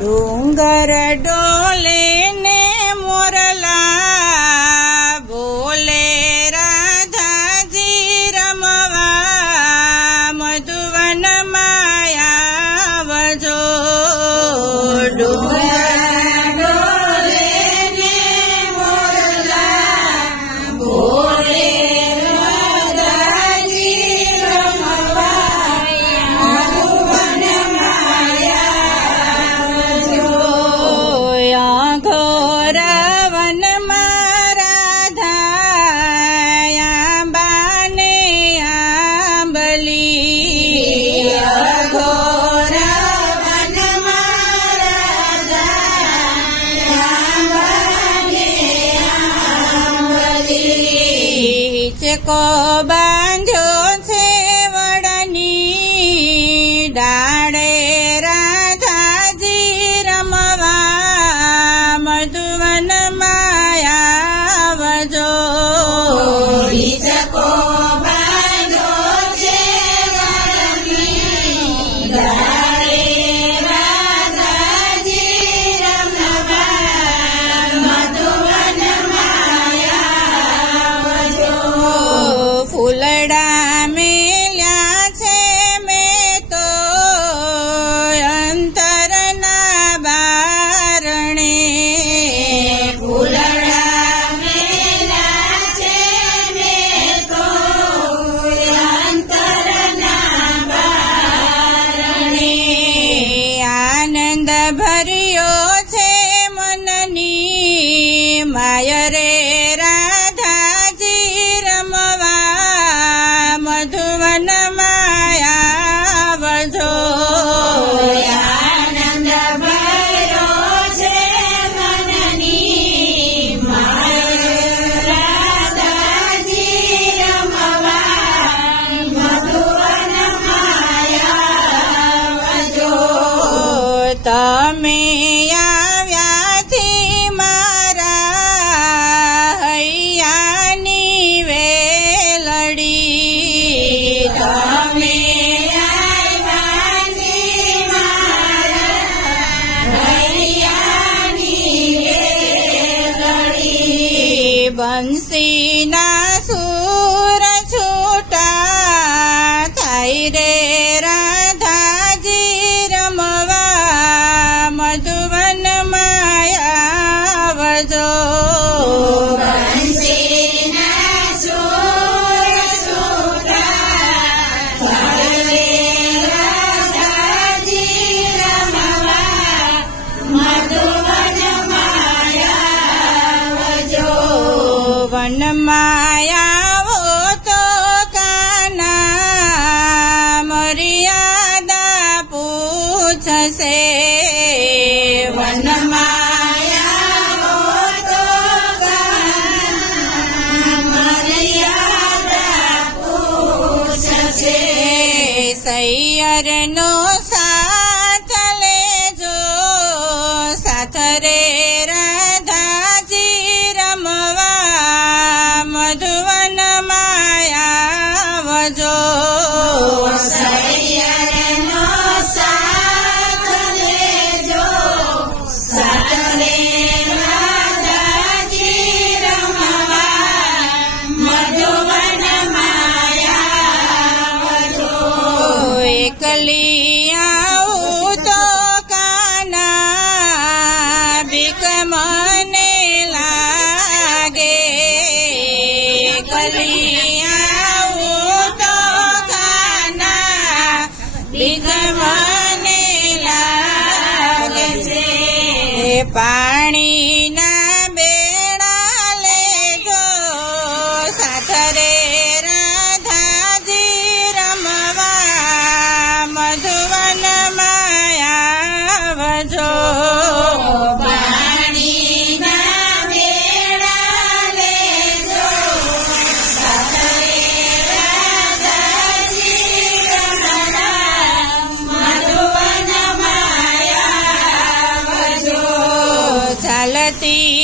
ડુંગર ડોલે ને મોરલા બોલે રાધાજી રમવા મધુવન માયાવજો ડુંગર ડોલે ને મોરલા બોલે કો બાંધ્યો છે વડની ડાળે રાધાજી રમવા મધુવન માયાવજો કો બાંધ્યો છે વડની ડાળે રાધાજી રમવા મધુવન ફૂલડા મેલ્યા છે મેં તો અંતરના બારણે ફૂલડા મેલ્યા છે મેં તો અંતરના બારણે આનંદ ભર્યો છે મનની માય રે મધુવન માયાવજો આનંદ ભર્યો છે મનની માય રાધાજી રમવા મધુવન માયાવજો તમે આવ્યાથી મારા હૈયાની વેલડી તમે આવ્યાથી મારા હૈયાની વેલડી બંસીના સૂર છૂટા થાય રે રાધાજી રમવા મધુવન માયાવજો વન માયાવો તો કાના મર્યાદા પૂછશે વન માયાવો તો કાના મર્યાદા પૂછશે સૈયરનો સાથ લેજો સાથ રે મધુવન માયાવજો સૈયરનો સાથ લેજો સાથ રે રાધાજી રમવા મધુવન માયાવજો એકલી આવું તો કાના બીક મને લાગે મને લાગે છે પાણીના બેડા લેજો સાથ રે રાધાજી રમવા મધુવન માયાવજો ચાલતી